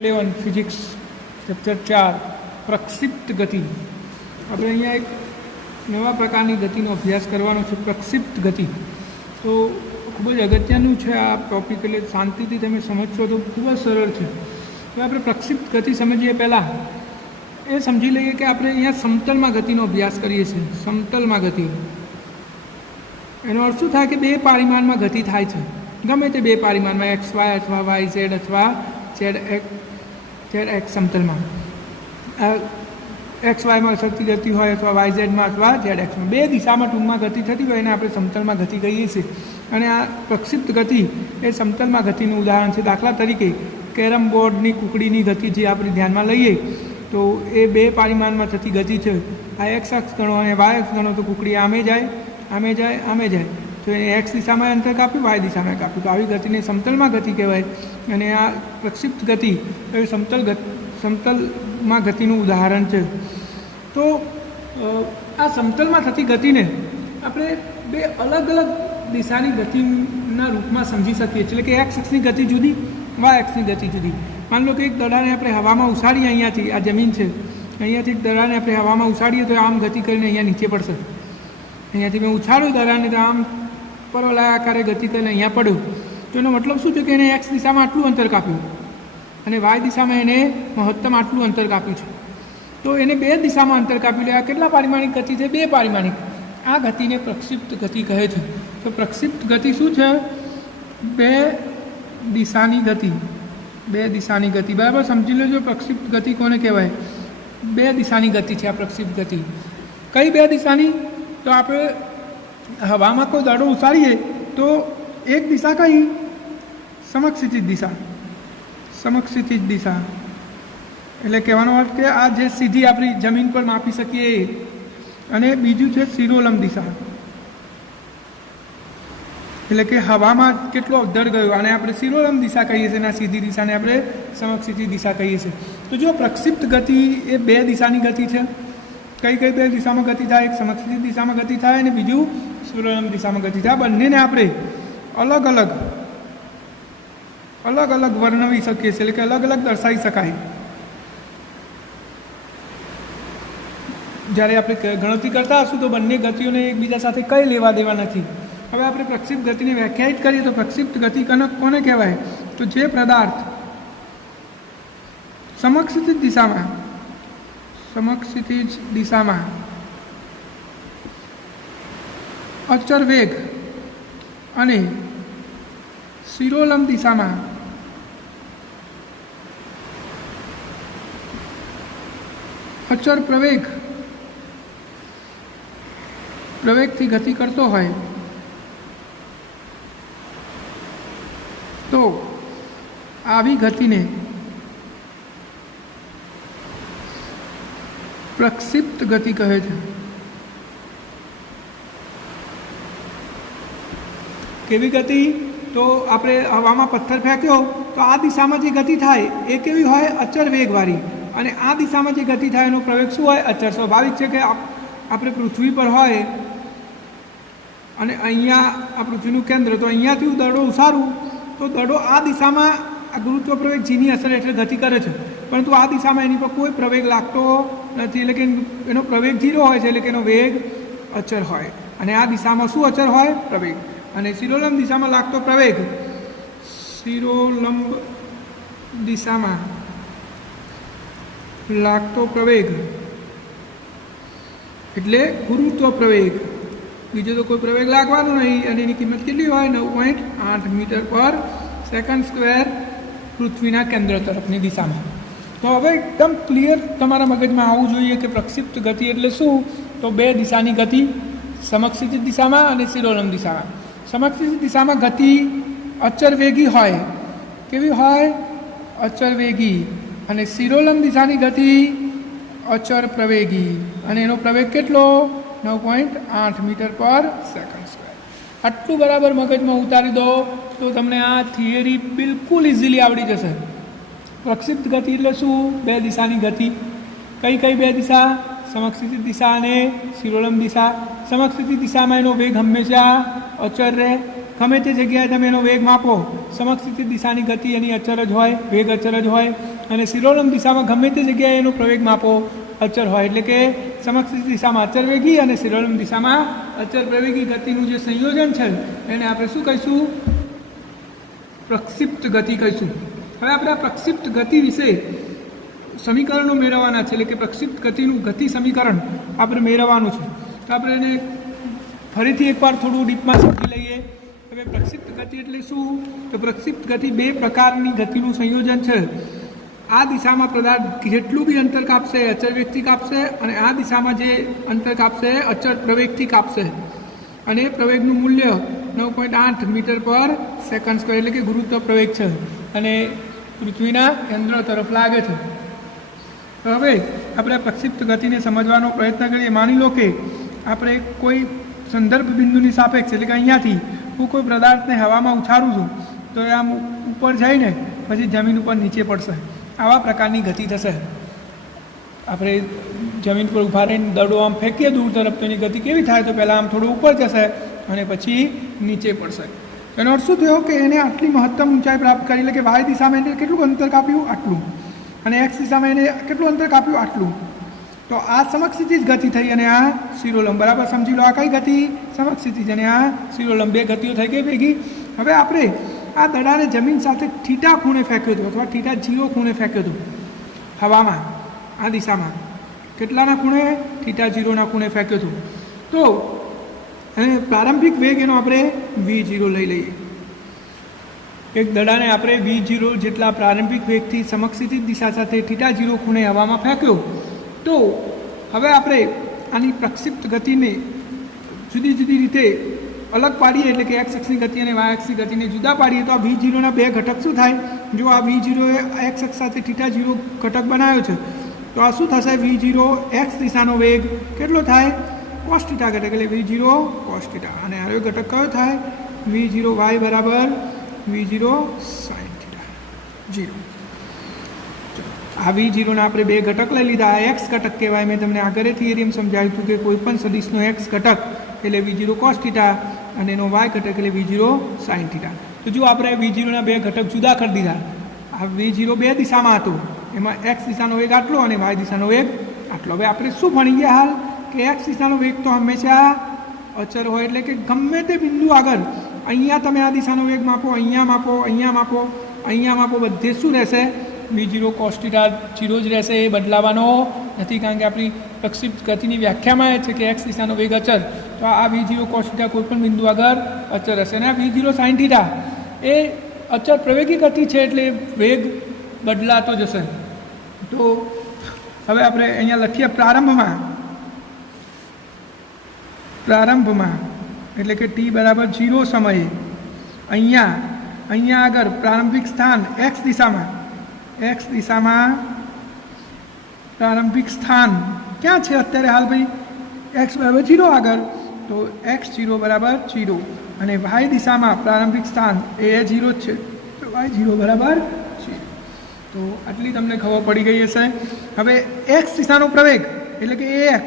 11 physics chapter 4 પ્રક્ષિપ્ત ગતિ. આપણે અહીંયા એક નવા પ્રકારની ગતિનો અભ્યાસ કરવાનો છે, પ્રક્ષિપ્ત ગતિ. તો ખૂબ જ અગત્યનું છે આ ટૉપિક, એટલે શાંતિથી તમે સમજશો તો ખૂબ જ સરળ છે. તો આપણે પ્રક્ષિપ્ત ગતિ સમજીએ પહેલાં એ સમજી લઈએ કે આપણે અહીંયા સમતલમાં ગતિનો અભ્યાસ કરીએ છીએ. સમતલમાં ગતિ એનો અર્થ શું થાય કે બે પરિમાણમાં ગતિ થાય છે, ગમે તે બે પરિમાણમાં, એક્સ વાય અથવા વાય ઝેડ અથવા ઝેડ એક્સ સમતલમાં, એક્સ વાયમાં થતી ગતિ હોય અથવા વાય ઝેડમાં અથવા ઝેડ એક્સમાં, બે દિશામાં ટૂંકમાં ગતિ થતી હોય એને આપણે સમતલમાં ગતિ કહીએ છીએ. અને આ પ્રક્ષિપ્ત ગતિ એ સમતલમાં ગતિનું ઉદાહરણ છે. દાખલા તરીકે કેરમ બોર્ડની કુકડીની ગતિ જે આપણે ધ્યાનમાં લઈએ તો એ બે પરિમાણમાં થતી ગતિ છે. આ એક્સ અક્ષ ગણો અને વાય અક્ષ ગણો તો કુકડી આમે જાય, આમે જાય, આમે જાય, તો એ એક્સ દિશામાં અંતર કાપ્યું, વાય દિશામાં કાપ્યું, તો આવી ગતિને સમતલમાં ગતિ કહેવાય. અને આ પ્રક્ષિપ્ત ગતિ એ સમતલમાં ગતિનું ઉદાહરણ છે. તો આ સમતલમાં થતી ગતિને આપણે બે અલગ અલગ દિશાની ગતિના રૂપમાં સમજી શકીએ છીએ. એટલે કે એક્સ અક્ષની ગતિ જુદી, વાય અક્ષની ગતિ જુદી. માની લો કે એક દડાને આપણે હવામાં ઉછાળીએ, અહીંયાથી આ જમીન છે, અહીંયાથી દડાને આપણે હવામાં ઉછાળીએ તો આમ ગતિ કરીને અહીંયા નીચે પડશે. અહીંયાથી મેં ઉછાળ્યું દડાને તો આમ પરવલય આકારે ગતિ કરીને અહીંયા પડ્યું. તો એનો મતલબ શું છે કે એને એક્સ દિશામાં આટલું અંતર કાપ્યું અને વાય દિશામાં એને મહત્તમ આટલું અંતર કાપ્યું છે. તો એને બે દિશામાં અંતર કાપ્યું. આ કેટલા પારિમાણિક ગતિ છે? બે પારિમાણિક. આ ગતિને પ્રક્ષિપ્ત ગતિ કહે છે. તો પ્રક્ષિપ્ત ગતિ શું છે? બે દિશાની ગતિ. બે દિશાની ગતિ, બરાબર સમજી લેજો. પ્રક્ષિપ્ત ગતિ કોને કહેવાય? બે દિશાની ગતિ છે આ પ્રક્ષિપ્ત ગતિ. કઈ બે દિશાની? તો આપણે હવામાં કોઈ દડો ઉછાળીએ તો એક દિશા કઈ? સમક્ષિતિજ દિશા. સમક્ષિતિજ દિશા એટલે કહેવાનો અર્થ કે આ જે સીધી આપણી જમીન પર માપી શકીએ. અને બીજું છે શિરોલંબ દિશા, એટલે કે હવામાં કેટલો દર ગયો, અને આપણે શિરોલંબ દિશા કહીએ છીએ, અને આ સીધી દિશાને આપણે સમક્ષિતિજ દિશા કહીએ છીએ. તો જો પ્રક્ષિપ્ત ગતિ એ બે દિશાની ગતિ છે. કઈ કઈ બે દિશામાં ગતિ થાય? એક સમક્ષિતિજ દિશામાં ગતિ થાય અને બીજું શિરોલંબ દિશામાં ગતિ થાય. બંનેને આપણે અલગ અલગ વર્ણવી શકીએ છીએ, એટલે કે અલગ અલગ દર્શાવી શકાય. જ્યારે આપણે ગણતરી કરતા હશું તો બંને ગતિઓને એકબીજા સાથે કંઈ લેવા દેવા નથી. હવે આપણે પ્રક્ષિપ્ત ગતિને વ્યાખ્યાયિત કરીએ તો પ્રક્ષિપ્ત ગતિ કોને કહેવાય? તો જે પદાર્થ સમક્ષિતિજ દિશામાં અચર વેગ અને શિરોલંબ દિશામાં અચર પ્રવેગથી ગતિ કરતો હોય તો આવી ગતિને પ્રક્ષિપ્ત ગતિ કહે છે. કેવી ગતિ? તો આપણે હવામાં પથ્થર ફેંક્યો તો આ દિશામાં જે ગતિ થાય એ કેવી હોય? અચર વેગવાળી. અને આ દિશામાં જે ગતિ થાય એનો પ્રવેગ શું હોય? અચર. સ્વાભાવિક છે કે આપણે પૃથ્વી પર હોય અને અહીંયા આ પૃથ્વીનું કેન્દ્ર, તો અહીંયાથી હું દડો ઉછાળું તો દડો આ દિશામાં આ ગુરુત્વ પ્રવેગ જીની અસર હેઠળ ગતિ કરે છે, પરંતુ આ દિશામાં એની પર કોઈ પ્રવેગ લાગતો નથી. એટલે કે એનો પ્રવેગ 0 હોય છે, એટલે કે એનો વેગ અચર હોય. અને આ દિશામાં શું અચર હોય? પ્રવેગ. અને શિરોલંબ દિશામાં લાગતો પ્રવેગ, શિરોલંબ દિશામાં લાગતો પ્રવેગ એટલે ગુરુત્વ પ્રવેગ. બીજો તો કોઈ પ્રવેગ લાગવાનો નહીં. અને એની કિંમત કેટલી હોય? 9.8 મીટર પર સેકન્ડ સ્ક્વેર પૃથ્વીના કેન્દ્ર તરફની દિશામાં. તો હવે એકદમ ક્લિયર તમારા મગજમાં આવવું જોઈએ કે પ્રક્ષિપ્ત ગતિ એટલે શું? તો બે દિશાની ગતિ, સમક્ષિતિજ દિશામાં અને શિરોલંબ દિશામાં. સમક્ષિતિજ દિશામાં ગતિ અચર વેગી હોય. કેવી હોય? અચર વેગી. અને શિરોલંબ દિશાની ગતિ અચર પ્રવેગી. અને એનો પ્રવેગ કેટલો? 9.8 મીટર પર સેકન્ડ સ્ક્વેર. આટલું બરાબર મગજમાં ઉતારી દો તો તમને આ થિયરી બિલકુલ ઇઝીલી આવડી જશે. પ્રક્ષિપ્ત ગતિ એટલે શું? બે દિશાની ગતિ. કઈ કઈ બે દિશા? સમક્ષિતિજ દિશા અને શિરોલંબ દિશા. સમક્ષિતિજ દિશામાં એનો વેગ હંમેશા અચર રહે. ગમે તે જગ્યાએ તમે એનો વેગ માપો સમક્ષિતિજ દિશાની ગતિ એની અચર જ હોય, વેગ અચર જ હોય, અને શિરોલંબ દિશામાં ગમે તે જગ્યાએ એનો પ્રવેગ માપો અચર હોય. એટલે કે સમક્ષિતિજ દિશામાં અચર વેગી અને શિરોલંબ દિશામાં અચર પ્રવેગી ગતિનું જે સંયોજન છે એને આપણે શું કહીશું? પ્રક્ષિપ્ત ગતિ કહીશું. હવે આપણે આ પ્રક્ષિપ્ત ગતિ વિશે સમીકરણો મેળવવાના છે. એટલે કે પ્રક્ષિપ્ત ગતિનું ગતિ સમીકરણ આપણે મેળવવાનું છે. તો આપણે એને ફરીથી એકવાર થોડું ડીપમાં સમજી લઈએ. હવે પ્રક્ષિપ્ત ગતિ એટલે શું? તો પ્રક્ષિપ્ત ગતિ બે પ્રકારની ગતિનું સંયોજન છે. આ દિશામાં પદાર્થ જેટલું બી અંતર કાપશે અચર વેગથી કાપશે, અને આ દિશામાં જે અંતર કાપશે અચર પ્રવેગથી કાપશે. અને પ્રવેગનું મૂલ્ય 9.8 મીટર પર સેકન્ડ સ્ક્વેર એટલે કે ગુરુત્વ પ્રવેગ છે, અને પૃથ્વીના કેન્દ્ર તરફ લાગે છે. તો હવે આપણે પ્રક્ષિપ્ત ગતિને સમજવાનો પ્રયત્ન કરીએ. માની લો કે આપણે કોઈ સંદર્ભ બિંદુની સાપેક્ષ એટલે કે અહીંયાથી હું કોઈ પદાર્થને હવામાં ઉછાળું છું તો એ આમ ઉપર જઈને પછી જમીન ઉપર નીચે પડશે. આવા પ્રકારની ગતિ થશે. આપણે જમીન પર ઊભા રહીને દડો આમ ફેંકીએ દૂર તરફ, તો એની ગતિ કેવી થાય? તો પહેલાં આમ થોડું ઉપર જશે અને પછી નીચે પડશે. એનો અર્થ શું થયો? કે એને આટલી મહત્તમ ઊંચાઈ પ્રાપ્ત કરી. એટલે કે વાય દિશામાં એને કેટલું અંતર કાપ્યું? આટલું. અને એક્સ દિશામાં એને કેટલું અંતર કાપ્યું? આટલું. તો આ સમક્ષિતિજ ગતિ થઈ અને આ શિરોલંબ. બરાબર સમજી લો. આ કઈ ગતિ? સમક્ષિતિજ. અને આ શિરોલંબ. બે ગતિઓ થઈ ગઈ ભેગી. હવે આપણે આ દડાને જમીન સાથે થીટા ખૂણે ફેંક્યો હતો અથવા થીટા 0 ખૂણે ફેંક્યો હતો હવામાં. આ દિશામાં કેટલાના ખૂણે? થીટા 0ના ખૂણે ફેંક્યો હતો. તો અને પ્રારંભિક વેગ એનો આપણે v0 લઈ લઈએ. એક દડાને આપણે v0 જેટલા પ્રારંભિક વેગથી સમક્ષિતિજ દિશા સાથે થીટા 0 ખૂણે હવામાં ફેંક્યો. તો હવે આપણે આની પ્રક્ષિપ્ત ગતિને જુદી જુદી રીતે અલગ પાડીએ. એટલે કે એક્સ અક્ષની ગતિ અને વાય અક્ષની ગતિને જુદા પાડીએ તો આ v0ના બે ઘટક શું થાય? જો આ v0 એ એક્સ અક્ષ સાથે થીટા 0 ઘટક બનાવ્યો છે તો આ શું થશે? v0 એક્સ દિશાનો વેગ કેટલો થાય? કોસ થીટા ઘટક એટલે v0 કોસ થીટા. અને આ ઘટક કયો થાય? v0 વાય બરાબર v0 સાઇન થીટા 0. આ v0ના આપણે બે ઘટક લઈ લીધા. આ એક્સ ઘટક કહેવાય. મેં તમને આગળ થિયરીમાં સમજાવ્યું હતું કે કોઈ પણ સદિશનો એક્સ ઘટક એટલે v0 કોસ થીટા અને એનો વાય ઘટક એટલે v0 સાઇન થીટા. તો જો આપણે v0ના બે ઘટક જુદા કરી દીધા. આ v0 બે દિશામાં હતો, એમાં એક્સ દિશાનો વેગ આટલો અને વાય દિશાનો વેગ આટલો. હવે આપણે શું ભણી ગયા હાલ? કે એક્સ દિશાનો વેગ તો હંમેશા અચર હોય. એટલે કે ગમે તે બિંદુ આગળ અહીંયા તમે આ દિશાનો વેગ માપો, અહીંયા માપો, અહીંયા માપો, અહીંયા માપો, બધે શું રહેશે? v0 કોસ થીટા 0 જ રહેશે. એ બદલાવાનો નથી, કારણ કે આપણી પ્રક્ષિપ્ત ગતિની વ્યાખ્યામાં એ છે કે એક્સ દિશાનો વેગ અચર. તો આ v0 કોસ થીટા કોઈ પણ બિંદુ આગળ અચર હશે. અને આ v0 સાઇન થીટા એ અચર પ્રવેગી ગતિ છે એટલે વેગ બદલાતો જશે. તો હવે આપણે અહીંયા લખીએ પ્રારંભમાં એટલે કે t બરાબર 0 સમયે અહીંયા આગળ પ્રારંભિક સ્થાન એક્સ દિશામાં પ્રારંભિક સ્થાન ક્યાં છે અત્યારે હાલ ભાઈ? એક્સ બરાબર 0 આગળ, તો x0 બરાબર 0. અને વાય દિશામાં પ્રારંભિક સ્થાન એ 0 જ છે, તો y0 બરાબર 0. તો આટલી તમને ખબર પડી ગઈ હશે. હવે એક્સ દિશાનો પ્રવેગ એટલે કે ax,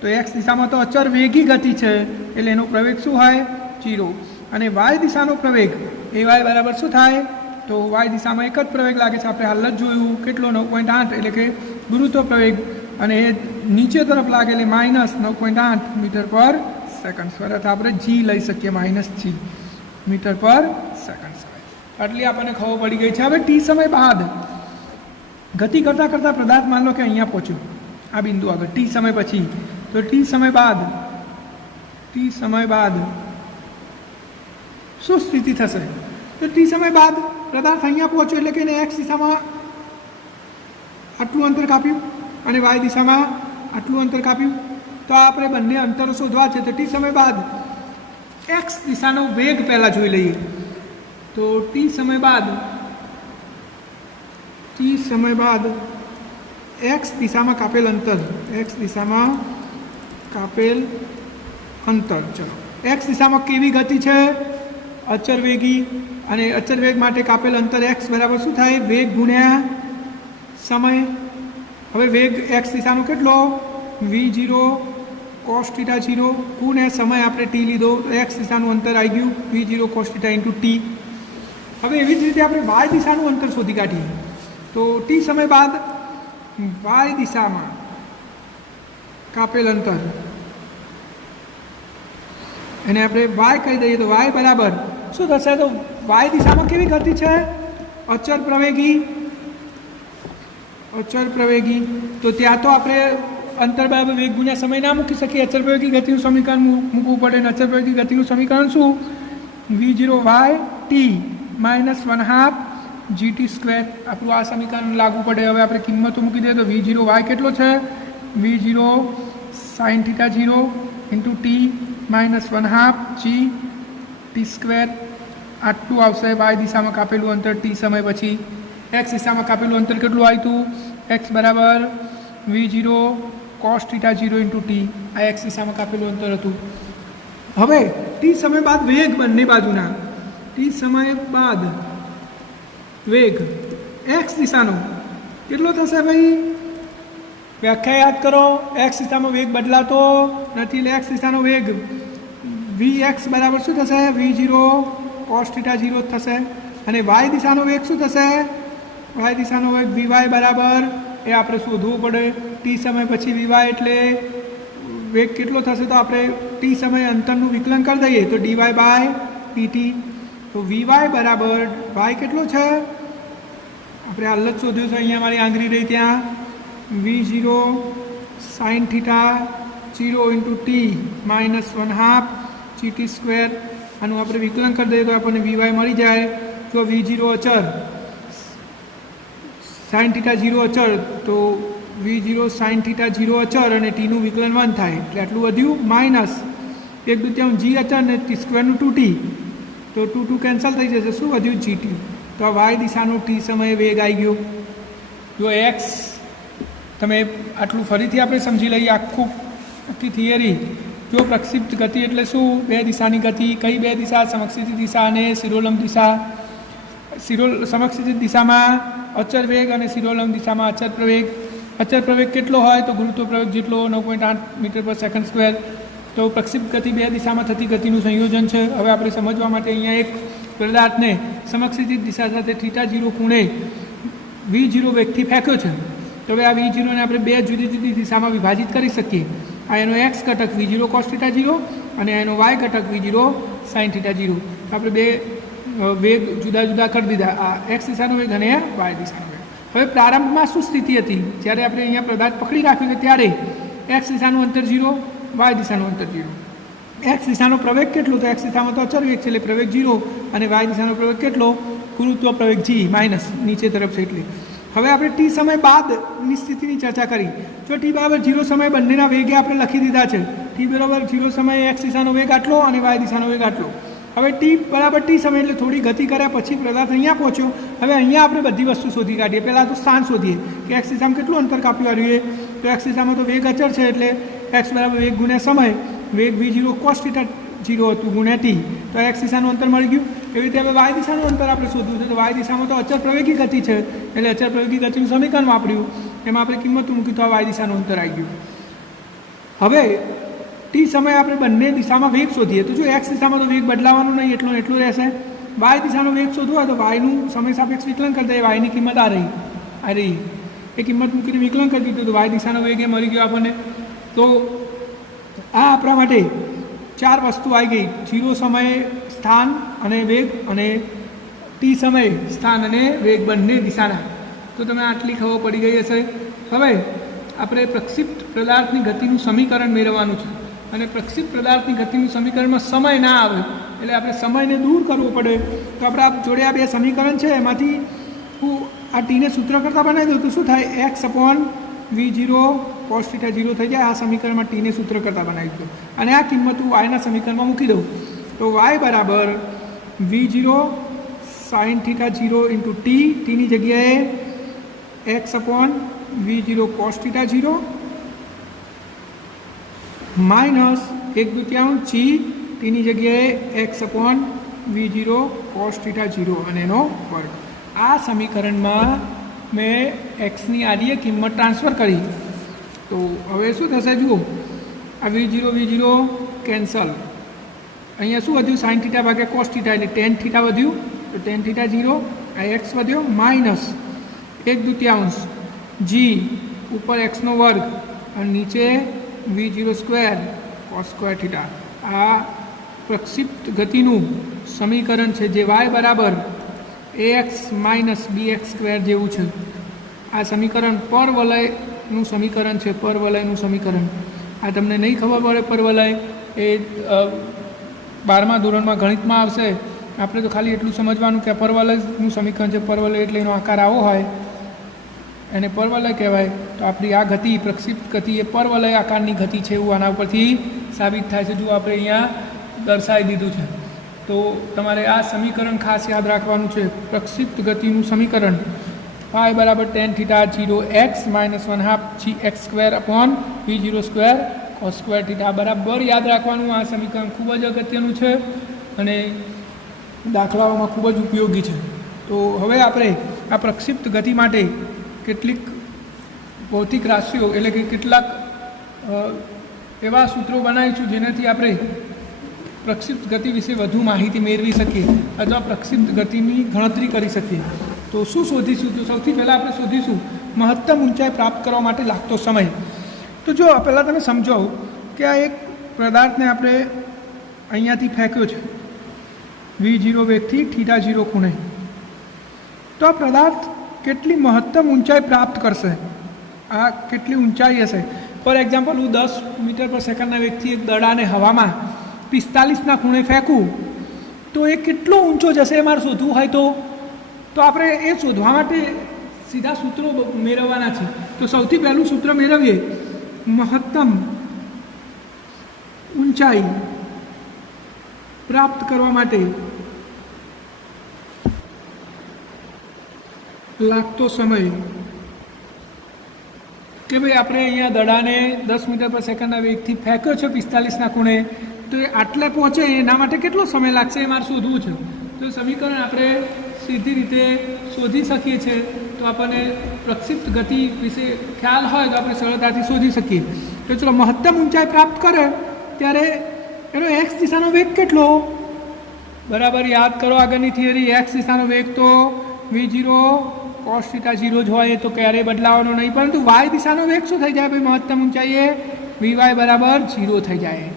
તો એક્સ દિશામાં તો અચર વેગી ગતિ છે એટલે એનો પ્રવેગ શું હોય? 0. અને વાય દિશાનો પ્રવેગ એ વાય બરાબર શું થાય? તો વાય દિશામાં એક જ પ્રવેગ લાગે છે. આપણે હાલ જ જોયું કેટલો? 9.8 એટલે કે ગુરુત્વ પ્રવેગ. અને એ નીચે તરફ લાગે એટલે -9.8 મીટર પર સેકન્ડ સ્ક્વેર. અથવા આપણે g લઈ શકીએ, -g મીટર પર સેકન્ડ સ્ક્વેર. આટલી આપણને ખબર પડી ગઈ છે. હવે t સમય બાદ ગતિ કરતાં કરતાં પદાર્થ માન લો કે અહીંયા પહોંચ્યો આ બિંદુ આગળ. t સમય પછી તો t સમય બાદ શું સ્થિતિ થશે? તો t સમય બાદ પદાર્થ અહીંયા પહોંચ્યો એટલે કે એને એક્સ દિશામાં આટલું અંતર કાપ્યું અને વાય દિશામાં આટલું અંતર કાપ્યું. તો આપણે બંને અંતરો શોધવા છે. તો t સમય બાદ એક્સ દિશાનો વેગ પહેલાં જોઈ લઈએ. તો t સમય બાદ એક્સ દિશામાં કાપેલ અંતર ચલો એક્સ દિશામાં કેવી ગતિ છે? અચર વેગી. અને અચર વેગ માટે કાપેલ અંતર એક્સ બરાબર શું થાય? વેગ ગુણ્યા સમય. હવે વેગ એક્સ દિશાનો કેટલો? v0 કોસ થીટા 0 ગુણ્યા સમય આપણે t લીધો, એક્સ દિશાનું અંતર આવી ગયું v0 cos theta into t. હવે એવી જ રીતે આપણે વાય દિશાનું અંતર શોધી કાઢીએ તો ટી સમય બાદ વાય દિશામાં કાપેલ અંતર એને આપણે વાય કહી દઈએ તો વાય બરાબર શું થશે તો વાય દિશામાં કેવી ગતિ છે અચળ પ્રવેગી તો ત્યાં તો આપણે અંતર બરાબર વેગ ગુણ્યા સમય ના મૂકી શકીએ અચળ પ્રવેગી ગતિનું સમીકરણ મૂકવું પડે અને અચળ પ્રવેગી ગતિનું સમીકરણ શું v0 y t -1/2 gt² આપણું આ સમીકરણ લાગુ પડે હવે આપણે કિંમતો મૂકી દઈએ તો v0 y કેટલો છે v0 sin θ 0 × t -1/2 g t² આટલું આવશે વાય દિશામાં કાપેલું અંતર ટી સમય પછી એક્સ દિશામાં કાપેલું અંતર કેટલું આવ્યું હતું એક્સ બરાબર v0 cos θ 0 × t આ એક્સ દિશામાં કાપેલું અંતર હતું હવે ટી સમય બાદ વેગ બંને બાજુના ટી સમય બાદ વેગ એક્સ દિશાનો કેટલો થશે ભાઈ વ્યાખ્યા યાદ કરો એક્સ દિશામાં વેગ બદલાતો નથી એટલે એક્સ દિશાનો વેગ vx બરાબર શું થશે v0 cos θ 0 થશે અને વાય દિશાનો વેગ શું થશે વાય દિશાનો વેગ vy બરાબર એ આપણે શોધવું પડે ટી સમય પછી vy એટલે વેગ કેટલો થશે તો આપણે ટી સમય અંતરનું વિકલન કરી દઈએ તો dy બાય dt તો vy બરાબર y કેટલો છે આપણે હાલ જ શોધ્યું છે અહીંયા મારી આંગળી રહી ત્યાં v0 sin θ 0 × t -1/2 gt² આનું આપણે વિકલન કરી દઈએ તો આપણને vy મળી જાય જો v0 અચળ sin θ 0 અચળ તો v0 sin θ 0 અચળ અને ટીનું વિકલન 1 થાય એટલે આટલું વધ્યું -1/2 g અચળ ને t² નું 2t તો 2 કેન્સલ થઈ જશે શું વધ્યું gt તો આ વાય દિશાનો ટી સમયે વેગ આવી ગયો જો એક્સ તમે આટલું ફરીથી આપણે સમજી લઈએ આખી થિયરી જો પ્રક્ષિપ્ત ગતિ એટલે શું બે દિશાની ગતિ કઈ બે દિશા સમક્ષિતિ દિશા અને શિરોલંબ દિશા સમક્ષિતિ દિશામાં અચળ વેગ અને શિરોલંબ દિશામાં અચળ પ્રવેગ કેટલો હોય તો ગુરુત્વ પ્રવેગ જેટલો 9.8 મીટર/સેકન્ડ². તો પ્રક્ષિપ્ત ગતિ બે દિશામાં થતી ગતિનું સંયોજન છે. હવે આપણે સમજવા માટે અહીંયા એક પદાર્થને સમક્ષિતિ દિશા સાથે θ0 ખૂણે v0 વેગથી ફેંક્યો છે. તો હવે આ v0 ને આપણે બે જુદી જુદી દિશામાં વિભાજિત કરી શકીએ. આ એનો x ઘટક v0 cos θ 0 અને એનો y ઘટક v0 sin θ 0. આપણે બે વેગ જુદા જુદા કરી દીધા, આ x દિશાનો વેગ અને y દિશાનો વેગ. હવે પ્રારંભમાં શું સ્થિતિ હતી જ્યારે આપણે અહીંયા પદાર્થ પકડી રાખ્યો કે ત્યારે x દિશાનું અંતર 0, y દિશાનું અંતર 0. x દિશાનો પ્રવેગ કેટલો તો x દિશામાં તો અચળ વેગ છે એટલે પ્રવેગ 0 અને y દિશાનો પ્રવેગ કેટલો ગુરુત્વ પ્રવેગ g માઇનસ નીચે તરફ છે એટલે. હવે આપણે ટી સમય બાદની સ્થિતિની ચર્ચા કરી. જો ટી બરાબર 0 સમય બંનેના વેગે આપણે લખી દીધા છે. ટી બરાબર 0 સમયે x દિશાનો વેગ આટલો અને y દિશાનો વેગ આટલો. હવે ટી બરાબર ટી સમય એટલે થોડી ગતિ કર્યા પછી પદાર્થ અહીંયા પહોંચ્યો. હવે અહીંયા આપણે બધી વસ્તુ શોધી કાઢીએ. પહેલાં તો સ્થાન શોધીએ કે x દિશામાં કેટલું અંતર કાપ્યું આવ્યું એ. તો x દિશામાં તો વેગ અચળ છે એટલે x બરાબર વેગ ગુણ્યા સમય, વેગ v0 cos θ 0 હતું ગુણ્યા t, તો x દિશાનું અંતર મળી ગયું. એવી રીતે હવે y દિશાનું અંતર આપણે શોધવું છે. તો y દિશામાં તો અચળ પ્રવેગી ગતિ છે એટલે અચળ પ્રવેગી ગતિનું સમીકરણ વાપર્યું, એમાં આપણે કિંમત મૂકી તો આ y દિશાનું અંતર આવી ગયું. હવે ટી સમયે આપણે બંને દિશામાં વેગ શોધીએ. તો જો x દિશામાં તો વેગ બદલાવાનો નહીં, એટલું રહેશે. y દિશાનો વેગ શોધવો હોય તો yનું સમય સાપેક્ષ વિકલન કરી દઈએ. yની કિંમત આ રહી એ કિંમત મૂકીને વિકલન કરી દીધું તો y દિશાનો વેગ એ મળી ગયો આપણને. તો આ આપણા માટે ચાર વસ્તુ આવી ગઈ: 0 સમયે સ્થાન અને વેગ અને ટી સમયે સ્થાન અને વેગ બંને દિશાના. તો તમે આટલી ખબર પડી ગઈ હશે. હવે આપણે પ્રક્ષિપ્ત પદાર્થની ગતિનું સમીકરણ મેળવવાનું છે અને પ્રક્ષિપ્ત પદાર્થની ગતિનું સમીકરણમાં સમય ના આવે એટલે આપણે સમયને દૂર કરવો પડે. તો આપણે આ જોડે આ બે સમીકરણ છે એમાંથી હું આ ટીને સૂત્ર કરતાં બનાવી દઉં તો શું થાય, x/v0 cos θ 0 થઈ જાય. આ સમીકરણમાં ટીને સૂત્ર કરતાં બનાવી દઉં અને આ કિંમત હું yના સમીકરણમાં મૂકી દઉં. તો y બરાબર v0 sin θ 0 × t, ટીની જગ્યાએ x/v0 cos θ 0 માઇનસ 1/2 g, ટીની જગ્યાએ x/v0 cos θ 0 અને એનો વર્ગ. આ સમીકરણમાં મેં એક્સની આડીએ કિંમત ટ્રાન્સફર કરી. તો હવે શું થશે જુઓ, આ v0 કેન્સલ. અહીંયા શું વધ્યું, sin θ ભાગ્યા cos θ એટલે tan θ વધ્યું તો ટેન થીટા 0, આ એક્સ વધ્યો માઇનસ 1/2 જી ઉપર એક્સનો વર્ગ અને નીચે v0 square cos square theta. આ પ્રક્ષિપ્ત ગતિનું સમીકરણ છે જે y બરાબર ax માઇનસ bx સ્ક્વેર જેવું છે. આ સમીકરણ પરવલયનું સમીકરણ છે. પરવલયનું સમીકરણ આ તમને નહીં ખબર પડે. પરવલય એ 12મા ધોરણમાં ગણિતમાં આવશે. આપણે તો ખાલી એટલું સમજવાનું કે પરવલયનું સમીકરણ છે. પરવલય એટલે એનો આકાર આવો હોય એને પરવલય કહેવાય. તો આપણી આ ગતિ પ્રક્ષિપ્ત ગતિ એ પરવલય આકારની ગતિ છે એવું આના ઉપરથી સાબિત થાય છે. જો આપણે અહીંયા દર્શાવી દીધું છે. તો તમારે આ સમીકરણ ખાસ યાદ રાખવાનું છે. પ્રક્ષિપ્ત ગતિનું સમીકરણ y બરાબર ten theta 0 x minus 1/2 gx square upon v0 square cos square theta બરાબર યાદ રાખવાનું. આ સમીકરણ ખૂબ જ અગત્યનું છે અને દાખલાઓમાં ખૂબ જ ઉપયોગી છે. તો હવે આપણે આ પ્રક્ષિપ્ત ગતિ માટે કેટલીક ભૌતિક રાશિઓ એટલે કે કેટલાક એવા સૂત્રો બનાવીશું જેનાથી આપણે પ્રક્ષિપ્ત ગતિ વિશે વધુ માહિતી મેળવી શકીએ અથવા પ્રક્ષિપ્ત ગતિની ગણતરી કરી શકીએ. તો શું શોધીશું? તો સૌથી પહેલાં આપણે શોધીશું મહત્તમ ઊંચાઈ પ્રાપ્ત કરવા માટે લાગતો સમય. તો જો પહેલાં તમે સમજો કે આ એક પદાર્થને આપણે અહીંયાથી ફેંક્યો છે v0 વેગથી થીટા 0 ખૂણે. તો આ પદાર્થ કેટલી મહત્તમ ઊંચાઈ પ્રાપ્ત કરશે? આ કેટલી ઊંચાઈ હશે? ફોર એક્ઝામ્પલ હું 10 મીટર પર સેકન્ડના વેગથી એક દડાને હવામાં 45ના ખૂણે ફેંકું તો એ કેટલો ઊંચો જશે એ મારે શોધવું હોય તો આપણે એ શોધવા માટે સીધા સૂત્રો મેળવવાના છે. તો સૌથી પહેલું સૂત્ર મેળવીએ. મહત્તમ ઊંચાઈ પ્રાપ્ત કરવા માટે લાગતો સમય કે ભાઈ આપણે અહીંયા દડાને 10 મીટર પર સેકન્ડના વેગથી ફેંક્યો છે 45ના ખૂણે તો એ આટલે પહોંચે એના માટે કેટલો સમય લાગશે એ મારે શોધવું છે. તો સમીકરણ આપણે સીધી રીતે શોધી શકીએ છીએ. તો આપણને પ્રક્ષિપ્ત ગતિ વિશે ખ્યાલ હોય તો આપણે સરળતાથી શોધી શકીએ. તો ચલો મહત્તમ ઊંચાઈ પ્રાપ્ત કરે ત્યારે એનો એક્સ દિશાનો વેગ કેટલો? બરાબર યાદ કરો આગળની થિયરી. એક્સ દિશાનો વેગ તો v0 કોસ થીટા 0 જ હોય તો ક્યારેય બદલાવાનો નહીં. પરંતુ વાય દિશાનો વેગ શું થઈ જાય ભાઈ? મહત્તમ ઊંચાઈએ vy બરાબર 0 થઈ જાય.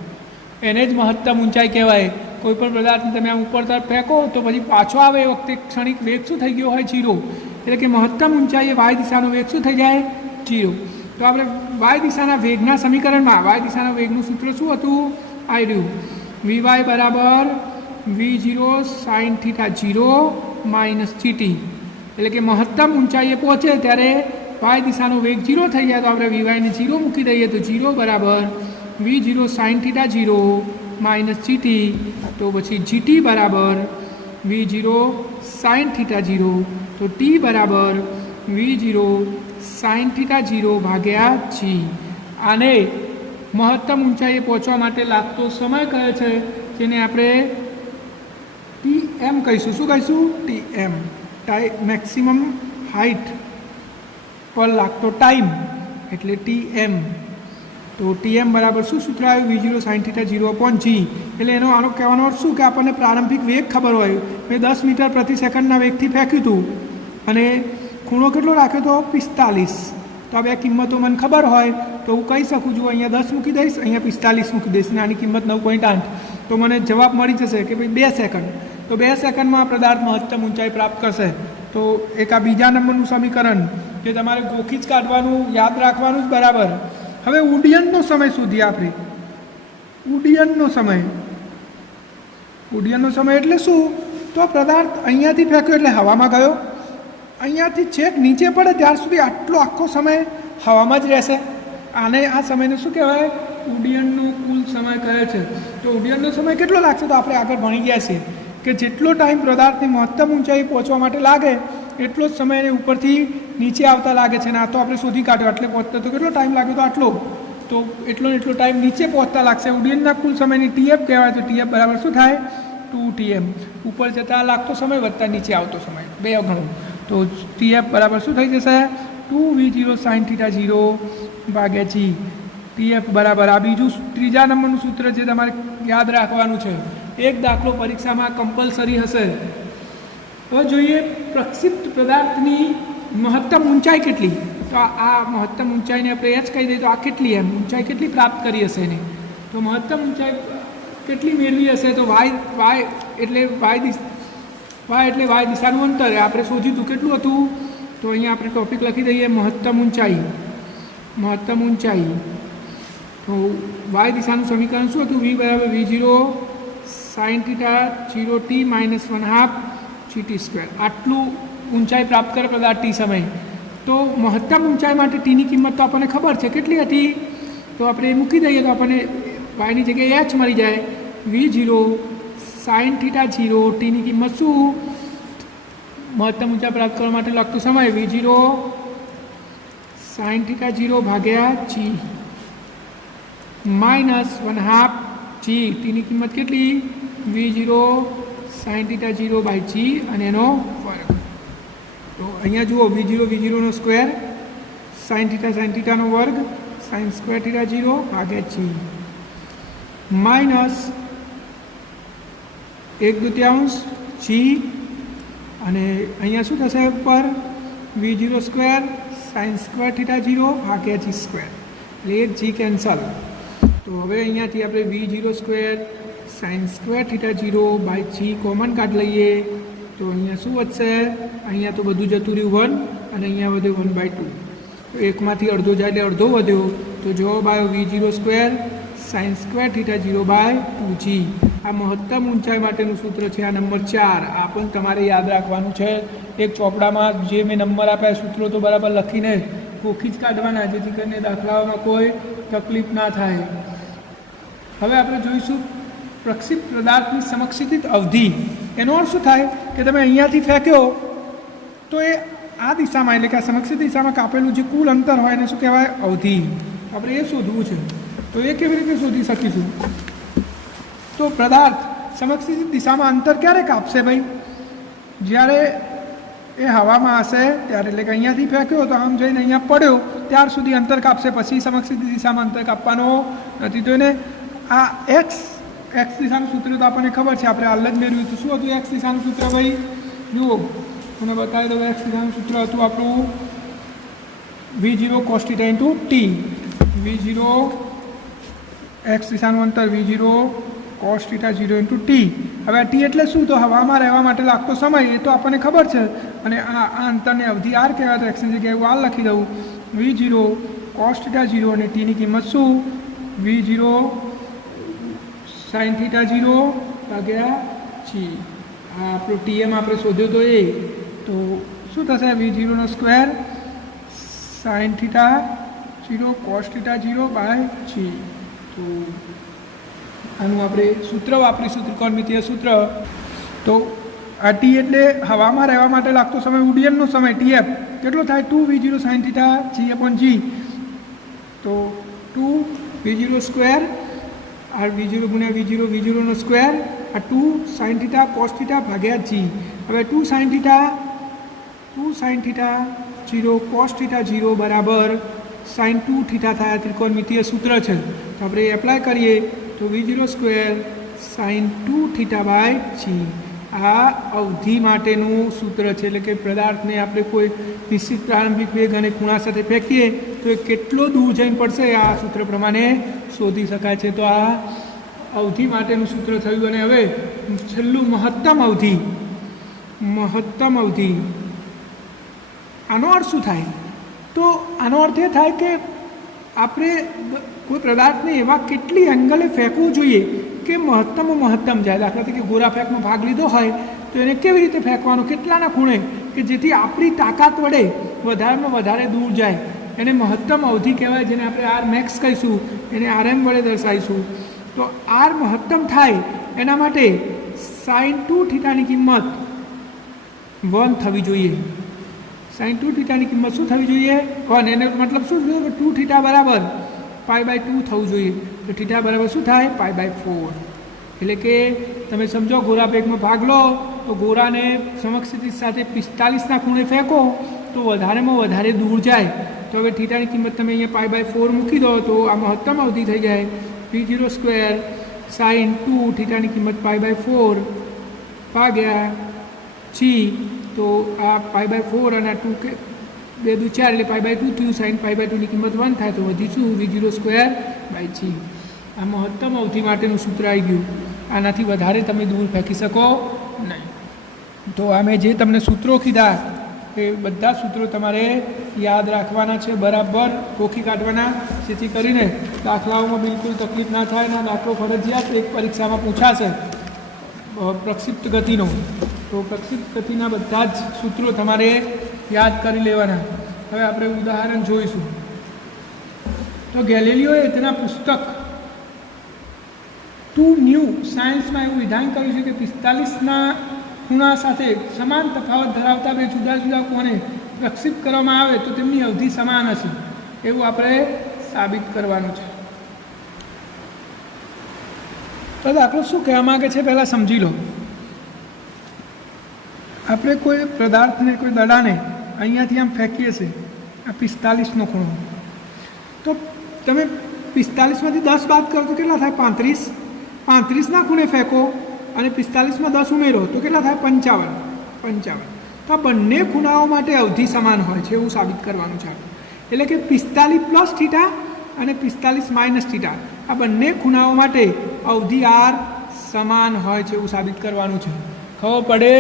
એને જ મહત્તમ ઊંચાઈ કહેવાય. કોઈ પણ પદાર્થને તમે આમ ઉપર તરફ ફેંકો તો પછી પાછો આવે એ વખતે ક્ષણિક વેગ શું થઈ ગયો હોય? 0. એટલે કે મહત્તમ ઊંચાઈએ વાય દિશાનો વેગ શું થઈ જાય? 0. તો આપણે વાય દિશાના વેગના સમીકરણમાં વાય દિશાના વેગનું સૂત્ર શું હતું? આવી રહ્યું vy બરાબર v0 sine theta 0 minus gt. એટલે કે મહત્તમ ઊંચાઈએ પહોંચે ત્યારે વાય દિશાનો વેગ 0 થઈ જાય તો આપણે વીવાયને 0 મૂકી દઈએ તો 0 બરાબર v0 sine theta 0 minus gt. તો પછી gt બરાબર v0 સાઇન થીટા 0 તો t બરાબર v0 સાઇન થીટા 0 ભાગ્યા g. આને મહત્તમ ઊંચાઈએ પહોંચવા માટે લાગતો સમય કહે છે જેને આપણે tm કહીશું. શું કહીશું? tm મેક્સિમમ હાઇટ પર લાગતો ટાઈમ એટલે tm. તો tm બરાબર શું સૂત્ર આવ્યું? v0 sine theta 0 upon g. એટલે એનો આનો કહેવાનો અર્થ શું કે આપણને પ્રારંભિક વેગ ખબર હોય. મેં 10 મીટર પ્રતિ સેકન્ડના વેગથી ફેંક્યું હતું અને ખૂણો કેટલો રાખ્યો હતો? 45. તો આ બે કિંમતો મને ખબર હોય તો હું કહી શકું છું અહીંયા 10 મૂકી દઈશ, અહીંયા 45 મૂકી દઈશ અને આની કિંમત 9.8. તો મને જવાબ મળી જશે કે ભાઈ 2 સેકન્ડ. તો 2 સેકન્ડમાં આ પદાર્થ મહત્તમ ઊંચાઈ પ્રાપ્ત કરશે. તો એક આ બીજા નંબરનું સમીકરણ જે તમારે ગોખી જ કાઢવાનું, યાદ રાખવાનું જ બરાબર. હવે ઉડ્ડયનનો સમય શોધીએ આપણે. ઉડ્ડયનનો સમય એટલે શું? તો પદાર્થ અહીંયાથી ફેંક્યો એટલે હવામાં ગયો, અહીંયાથી છેક નીચે પડે ત્યાર સુધી આટલો આખો સમય હવામાં જ રહેશે. આને આ સમયને શું કહેવાય? ઉડ્ડયનનો કુલ સમય કહે છે. તો ઉડ્ડયનનો સમય કેટલો લાગશે? તો આપણે આગળ ભણી ગયા છીએ કે જેટલો ટાઈમ પદાર્થની મહત્તમ ઊંચાઈ પહોંચવા માટે લાગે એટલો જ સમય એને ઉપરથી નીચે આવતા લાગે છે. અને આ તો આપણે શોધી કાઢ્યો એટલે પહોંચતા તો કેટલો ટાઈમ લાગ્યો? તો આટલો. તો એટલો ટાઈમ નીચે પહોંચતા લાગશે. ઉડ્ડયનના કુલ સમયની tf કહેવાય. તો tf બરાબર શું થાય? 2tm. ઉપર જતાં લાગતો સમય વત્તા નીચે આવતો સમય 2 ગણો. તો tf બરાબર શું થઈ જશે? 2v0 સાઇન થીટા 0 ભાગ્યા g. tf બરાબર આ બીજું ત્રીજા નંબરનું સૂત્ર જે તમારે યાદ રાખવાનું છે. એક દાખલો પરીક્ષામાં કમ્પલસરી હશે હવે જોઈએ પ્રક્ષિપ્ત પદાર્થની મહત્તમ ઊંચાઈ કેટલી. તો આ મહત્તમ ઊંચાઈને આપણે એ જ કહી દઈએ તો આ કેટલી એમ ઊંચાઈ કેટલી પ્રાપ્ત કરી હશે એને. તો મહત્તમ ઊંચાઈ કેટલી મેળવી હશે તો વાય એટલે વાય દિશાનું અંતર આપણે શોધ્યું હતું કેટલું હતું. તો અહીંયા આપણે ટોપિક લખી દઈએ મહત્તમ ઊંચાઈ. તો વાય દિશાનું સમીકરણ શું હતું? વી બરાબર v0 sin θ 0t -1/2 gt². આટલું ઊંચાઈ પ્રાપ્ત કરે પદાર્થ ટી સમય. તો મહત્તમ ઊંચાઈ માટે ટીની કિંમત તો આપણને ખબર છે કેટલી હતી. તો આપણે એ મૂકી દઈએ તો આપણને વાયની જગ્યાએ h મળી જાય. v0 sin θ 0 ટીની કિંમત શું? મહત્તમ ઊંચાઈ પ્રાપ્ત કરવા માટે લાગતો સમય v0 sin θ 0 ભાગ્યા g -1/2 g. ટીની કિંમત કેટલી? v0 sin θ 0/g અને એનો વર્ગ. તો અહીંયા જુઓ v0 નો સ્ક્વેર sin θ નો વર્ગ sin સ્ક્વેર θ 0 ભાગ્યા g માઇનસ 1/2 g અને અહીંયા શું થશે ઉપર v0 સ્ક્વેર sin સ્ક્વેર θ 0 ભાગ્યા g સ્ક્વેર એટલે એક g કેન્સલ. તો હવે અહીંયાથી આપણે v0 square sin square θ 0/g common કાઢ લઈએ તો અહીંયા શું વધશે? અહીંયા તો બધું જતું રહ્યું 1 અને અહીંયા વધ્યું 1/2. તો એકમાંથી અડધો જાય એટલે અડધો વધ્યો. તો જવાબ આવ્યો v0 square sin square θ 0/2g. આ મહત્તમ ઊંચાઈ માટેનું સૂત્ર છે. આ નંબર 4. આ પણ તમારે યાદ રાખવાનું છે. એક ચોપડામાં જે મેં નંબર આપ્યા સૂત્રો તો બરાબર લખીને ગોખી જ કાઢવાના જેથી કરીને દાખલાઓમાં કોઈ તકલીફ ના થાય. હવે આપણે જોઈશું પ્રક્ષિપ્ત પદાર્થની સમક્ષિતિત અવધિ. એનો અર્થ શું થાય કે તમે અહીંયાથી ફેંક્યો તો એ આ દિશામાં એટલે કે આ સમક્ષિત દિશામાં કાપેલું જે કુલ અંતર હોય એને શું કહેવાય? અવધિ. આપણે એ શોધવું છે. તો એ કેવી રીતે શોધી શકીશું? તો પદાર્થ સમક્ષિત દિશામાં અંતર ક્યારે કાપશે ભાઈ? જ્યારે એ હવામાં હશે ત્યારે. એટલે કે અહીંયાથી ફેંક્યો તો આમ જઈને અહીંયા પડ્યો ત્યાર સુધી અંતર કાપશે. પછી સમક્ષિત દિશામાં અંતર કાપવાનો નથી. તો એને આ એક્સ દિશાનું સૂત્ર તો આપણને ખબર છે, આપણે હાલ જ મેળવ્યું હતું. શું હતું એક્સ દિશાનું સૂત્ર ભાઈ? જુઓ મને બતાવી દો. એક્સ દિશાનું સૂત્ર હતું આપણું v0 cos θ into T. v0 X દિશાનું અંતર v0 cos θ 0 ઇન્ટુ ટી. હવે આ ટી એટલે શું? તો હવામાં રહેવા માટે લાગતો સમય એ તો આપણને ખબર છે. અને આ અંતરને અવધિ આર કહેવાય. તો એક્સની જગ્યાએ હું આર લખી દઉં. v0 cos θ 0 અને ટીની કિંમત શું? v0 sin θ 0 ભાગ્યા g. આ આપણો ટીએમ આપણે શોધ્યો તો એ. તો શું થશે? v0 નો સ્ક્વેર sin θ 0 cos θ 0/g. તો આનું આપણે સૂત્ર વાપરીશું, ત્રિકોણમિતીય સૂત્ર. તો આ ટી એટલે હવામાં રહેવા માટે લાગતો સમય, ઉડ્ડયનનો સમય ટીએફ કેટલો થાય? 2v0 sin θ g/g. તો 2v0 સ્ક્વેર આ v0 ગુણ્યા v0 નો સ્ક્વેર આ 2 sin θ cos θ ભાગ્યા g. હવે 2 sin θ 0 cos θ 0 બરાબર sin 2θ થાય. ત્રિકોણમિતીય સૂત્ર છે. તો આપણે એપ્લાય કરીએ તો v0 સ્ક્વેર sin 2θ/g. આ અવધિ માટેનું સૂત્ર છે. એટલે કે પદાર્થને આપણે કોઈ નિશ્ચિત પ્રારંભિક વેગ અને ખૂણા સાથે ફેંકીએ તો એ કેટલો દૂર જઈને પડશે આ સૂત્ર પ્રમાણે શોધી શકાય છે. તો આ અવધિ માટેનું સૂત્ર થયું. અને હવે છેલ્લું મહત્તમ અવધિ. આનો અર્થ શું થાય? તો આનો અર્થ એ થાય કે આપણે કોઈ પદાર્થને એવા કેટલી એંગલે ફેંકવું જોઈએ કે મહત્તમ જાય. દાખલા તરીકે ગોરા ફેંકનો ભાગ લીધો હોય તો એને કેવી રીતે ફેંકવાનો, કેટલાના ખૂણે કે જેથી આપણી તાકાત વડે વધારેમાં વધારે દૂર જાય. એને મહત્તમ અવધિ કહેવાય, જેને આપણે આર મેક્સ કહીશું, એને RM વડે દર્શાવીશું. તો આર મહત્તમ થાય એના માટે sin 2θ ની કિંમત 1 થવી જોઈએ. sin 2θ ની કિંમત શું થવી જોઈએ? 1. એને મતલબ શું જોઈએ? 2θ બરાબર π/2 થવું જોઈએ. તો θ બરાબર શું થાય? π/4. એટલે કે તમે સમજો ગોરા પેકમાં ભાગ લો તો ગોરાને સમક્ષિતિ સાથે 45ના ખૂણે ફેંકો તો વધારેમાં વધારે દૂર જાય. તો હવે થીટાની કિંમત તમે અહીંયા π/4 મૂકી દો તો આ મહત્તમ અવધિ થઈ જાય. v0 સ્ક્વેર sin 2θની કિંમત π/4 ભાગ્યા g છી તો આ π/4 અને આ 2 કે 2 દુ 4 એટલે π/2 થયું. sin π/2 ની કિંમત 1 થાય તો વધીશું v02/છી. આ મહત્તમ અવધિ માટેનું સૂત્ર આવી ગયું. આનાથી વધારે તમે દૂર ફેંકી શકો નહીં. તો આ મેં જે તમને સૂત્રો કીધા એ બધા સૂત્રો તમારે યાદ રાખવાના છે, બરાબર ટોકી કાઢવાના, જેથી કરીને દાખલાઓમાં બિલકુલ તકલીફ ના થાય. ના દાખલો ફરજિયાત એક પરીક્ષામાં પૂછાશે પ્રક્ષિપ્ત ગતિનો, તો પ્રક્ષિપ્ત ગતિના બધા જ સૂત્રો તમારે યાદ કરી લેવાના. હવે આપણે ઉદાહરણ જોઈશું. તો ગેલિલિયોએ તેના પુસ્તક ટુ ન્યૂ સાયન્સમાં એવું વિધાન કર્યું છે કે 45ના ખૂણા સાથે સમાન તફાવત ધરાવતા બે જુદા જુદા કોણે પ્રક્ષિપ્ત કરવામાં આવે તો તેમની અવધિ સમાન હશે. એવું આપણે સાબિત કરવાનું છે. તો દાખલો શું કહેવા માગે છે પહેલાં સમજી લો. આપણે કોઈ પદાર્થને, કોઈ દડાને અહીંયાથી આમ ફેંકીએ છીએ, આ 45નો ખૂણો, તો તમે 45માંથી 10 બાદ કરો તો કેટલા થાય? 35. 35ના ખૂણે ફેંકો અને 45માં 10 ઉમેરો તો કેટલા થાય? 55. તો આ બંને ખૂણાઓ માટે અવધિ સમાન હોય છે એવું સાબિત કરવાનું છે. એટલે કે 45 + θ અને 45 - θ આ બંને ખૂણાઓ માટે અવધિ r સમાન હોય છે એવું સાબિત કરવાનું છે. ખબર પડે?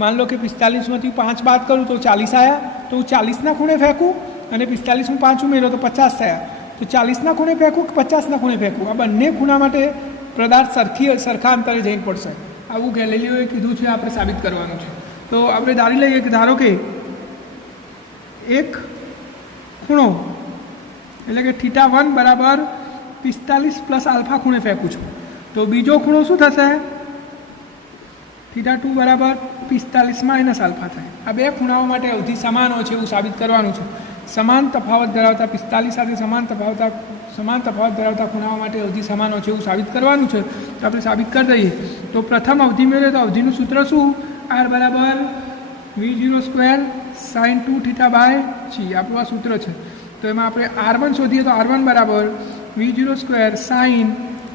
માન લો કે 45માંથી 5 બાદ કરું તો 40 આવ્યા, તો હું 40ના ખૂણે ફેંકું અને 45માં 5 ઉમેરો તો 50 થયા. તો 40ના ખૂણે ફેંકું કે 50ના ખૂણે ફેંકું? આ બંને ખૂણા માટે પદાર્થ સરખા અંતરે જઈને પડશે. આવું ગેલિલિયોએ કીધું છે, આપણે સાબિત કરવાનું છે. તો આપણે ધારી લઈએ કે ધારો કે એક ખૂણો એટલે કે θ1 બરાબર 45 + α ખૂણે ફેંકું છું, તો બીજો ખૂણો શું થશે? θ2 બરાબર 45 - α થાય. આ બે ખૂણાઓ માટે અવધિ સમાન હોય છે એવું સાબિત કરવાનું છે. સમાન તફાવત ધરાવતા 45 સાથે સમાન તફાવત ધરાવતા ખૂણાઓ માટે અવધિ સમાન હોય છે એવું સાબિત કરવાનું છે. તો આપણે સાબિત કરી દઈએ. તો પ્રથમ અવધિ મેળવીએ તો અવધિનું સૂત્ર શું? r બરાબર v02 sin 2θ/છી. આપણું આ સૂત્ર છે. તો એમાં આપણે r1 શોધીએ તો r1 બરાબર v02 sin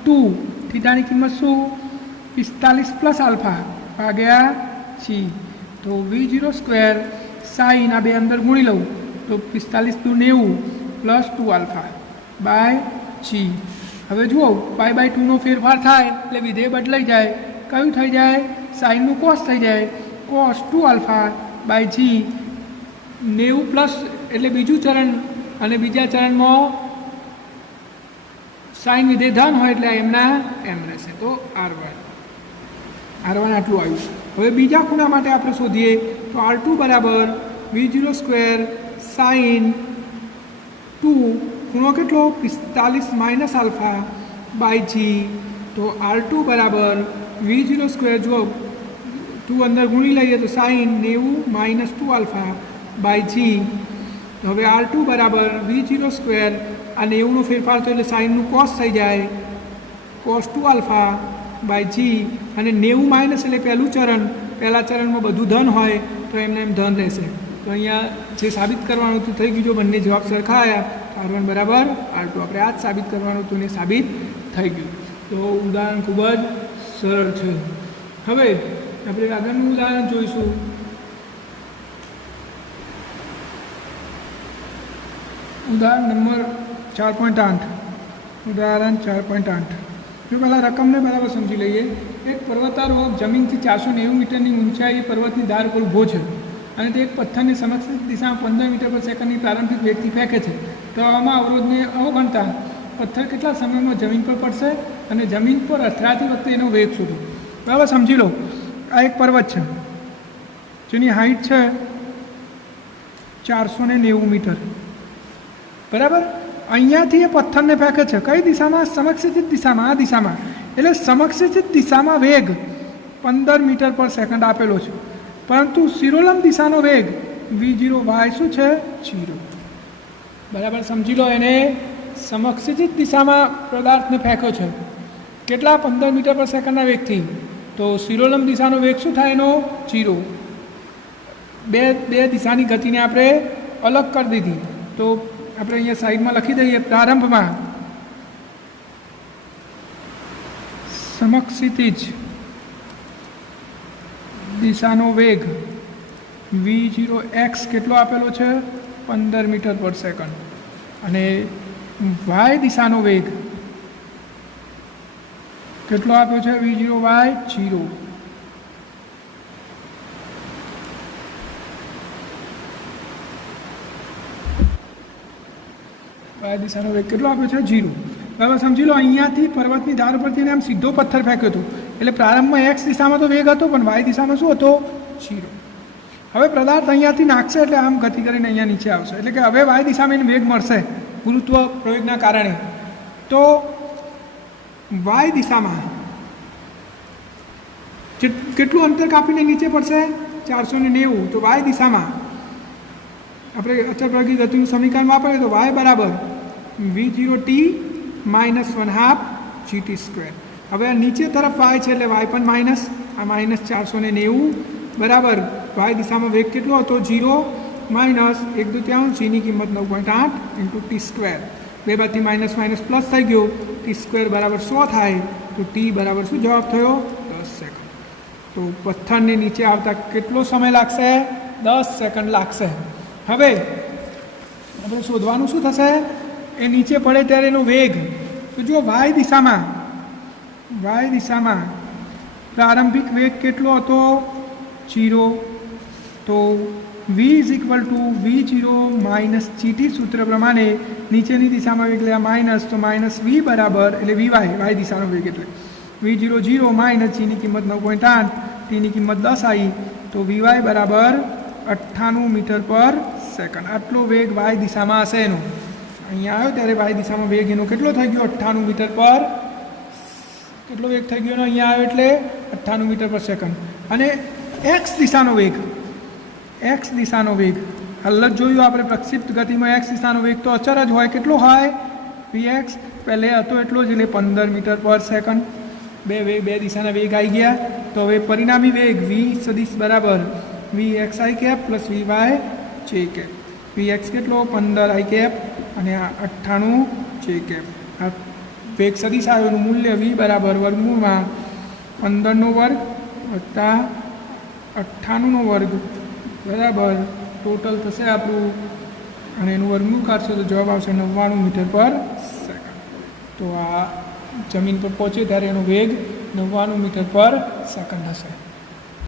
2 θની કિંમત શું? 45 + α છી. તો v02 sin આ બે અંદર ગુણી લઉં તો 45 × 90 + 2α/છી. હવે જુઓ π/2નો ફેરફાર થાય એટલે વિધેય બદલાઈ જાય. કયું થઈ જાય? સાઇનનું કોસ થઈ જાય, cos 2α/છી. 90 એટલે બીજું ચરણ, અને બીજા ચરણમાં સાઇન વિધેય ધન હોય એટલે એમના એમ રહેશે. તો r1 આટલું આવ્યું. હવે બીજા ખૂણા માટે આપણે શોધીએ તો r2 બરાબર v02 sin 2 ખૂણો કેટલો? 45 - α/છી. તો r2 બરાબર v02 જો 2 અંદર ગુણી લઈએ તો sin 90 - 2α/છી. હવે r2 બરાબર v02 આ 90નો ફેરફાર થયો એટલે સાઇનનું કોસ થઈ જાય, cos 2α/છી. અને 90 - એટલે પહેલું ચરણ, પહેલા ચરણમાં બધું ધન હોય તો એમને એમ ધન રહેશે. તો અહીંયા જે સાબિત કરવાનું હતું થઈ ગયું. જો બંને જવાબ સરખા આવ્યા તો r1 બરાબર r2. આપણે આ જ સાબિત કરવાનું હતું ને સાબિત થઈ ગયું. તો ઉદાહરણ ખૂબ જ સરળ છે. હવે આપણે આગળનું ઉદાહરણ જોઈશું. ઉદાહરણ નંબર 4.8. ઉદાહરણ 4.8. જો પહેલાં રકમને બરાબર સમજી લઈએ. એક પર્વતારોહક જમીનથી 490 મીટરની ઊંચાઈ પર્વતની ધાર પર ઊભો છે અને તે એક પથ્થરની સમક્ષ દિશામાં 15 મીટર પર સેકન્ડની પ્રારંભિક વેગથી ફેંકે છે. તો આમાં અવરોધને અવગણતા પથ્થર કેટલા સમયમાં જમીન પર પડશે અને જમીન પર અથડાતી વખતે એનો વેગ શોધો. બરાબર સમજી લો. આ એક પર્વત છે જેની હાઇટ છે 490 મીટર. બરાબર. અહીંયાથી એ પથ્થરને ફેંકે છે. કઈ દિશામાં? સમક્ષિતિજ દિશામાં, આ દિશામાં. એટલે સમક્ષિતિજ દિશામાં વેગ 15 મીટર પર સેકન્ડ આપેલો છે, પરંતુ શિરોલંબ દિશાનો વેગ v0y શું છે? 0. બરાબર સમજી લો. એને સમક્ષિતિજ દિશામાં પદાર્થને ફેંક્યો છે. કેટલા? 15 મીટર પર સેકન્ડના વેગથી. તો શિરોલંબ દિશાનો વેગ શું થાય એનો? 0. બે દિશાની ગતિને આપણે અલગ કરી દીધી. તો આપણે અહીંયા સાઈડમાં લખી દઈએ. પ્રારંભમાં સમક્ષિતિજ દિશાનો વેગ v0x કેટલો આપેલો છે 15 મીટર પર સેકન્ડ અને વાય દિશાનો વેગ કેટલો આપ્યો છે v0y 0 વાય દિશાનો વેગ કેટલો આપ્યો છે 0 બરાબર સમજી લો અહીંયાથી પર્વતની ધાર પરથી આમ સીધો પથ્થર ફેંક્યો હતો એટલે પ્રારંભમાં એક્સ દિશામાં તો વેગ હતો પણ વાય દિશામાં શું હતો 0 હવે પદાર્થ અહીંયાથી નાખશે એટલે આમ ગતિ કરીને અહીંયા નીચે આવશે એટલે કે હવે વાય દિશામાં એને વેગ મળશે ગુરુત્વ પ્રયોગના કારણે તો વાય દિશામાં કેટલું અંતર કાપીને નીચે પડશે 490 તો વાય દિશામાં આપણે અચળ પ્રયોગી ગતિનું સમીકરણ વાપરીએ તો વાય બરાબર v0t માઇનસ 1/2 gt². હવે આ નીચે તરફ વાય છે એટલે વાય પણ માઇનસ આ માઇનસ 490 બરાબર વાય દિશામાં વેગ કેટલો હતો 0 માઇનસ 1/2 જીની કિંમત 9.8 ઇન્ટુ t². બે બાજુથી માઇનસ માઇનસ પ્લસ થઈ ગયો t² બરાબર 100 થાય તો t બરાબર શું જવાબ થયો 10 સેકન્ડ. તો પથ્થરને નીચે આવતા કેટલો સમય લાગશે 10 સેકન્ડ લાગશે. હવે આપણે શોધવાનું શું થશે એ નીચે પડે ત્યારે એનો વેગ તો જો વાય દિશામાં પ્રારંભિક વેગ કેટલો હતો 0 તો v = v0 માઇનસ gt સૂત્ર પ્રમાણે નીચેની દિશામાં વેગ એટલે માઇનસ તો માઇનસ v બરાબર એટલે vy વાય દિશાનો વેગ એટલે v0 0 માઇનસ જીની કિંમત 9.8 ટીની કિંમત 10 આવી તો vy બરાબર 98 મીટર પર સેકન્ડ. આટલો વેગ વાય દિશામાં હશે એનો. અહીંયા આવ્યો ત્યારે વાય દિશામાં વેગ એનો કેટલો થઈ ગયો 98 મીટર પર કેટલો વેગ થઈ ગયો એનો અહીંયા આવ્યો એટલે 98 મીટર પર સેકન્ડ. અને એક્સ દિશાનો વેગ હાલ જ જોયું આપણે પ્રક્ષિપ્ત ગતિમાં એક્સ દિશાનો વેગ તો અચળ જ હોય કેટલો હોય vx પહેલે હતો એટલો જ એટલે 15 મીટર પર સેકન્ડ. બે દિશાના વેગ આવી ગયા તો હવે પરિણામી વેગ v સદિશ બરાબર vx i cap plus vy j cap. vx કેટલો 15 i કેપ અને આ 98 j કેપ. આ વેગ સદિશ આવ્યો એનું મૂલ્ય v બરાબર વર્ગમૂળમાં 15નો વર્ગ વત્તા 98નો વર્ગ બરાબર ટોટલ થશે આપણું અને એનું વર્ગમૂળ કાઢશો તો જવાબ આવશે 99 મીટર પર સેકન્ડ. તો આ જમીન પર પહોંચે ત્યારે એનો વેગ 99 મીટર પર સેકન્ડ હશે.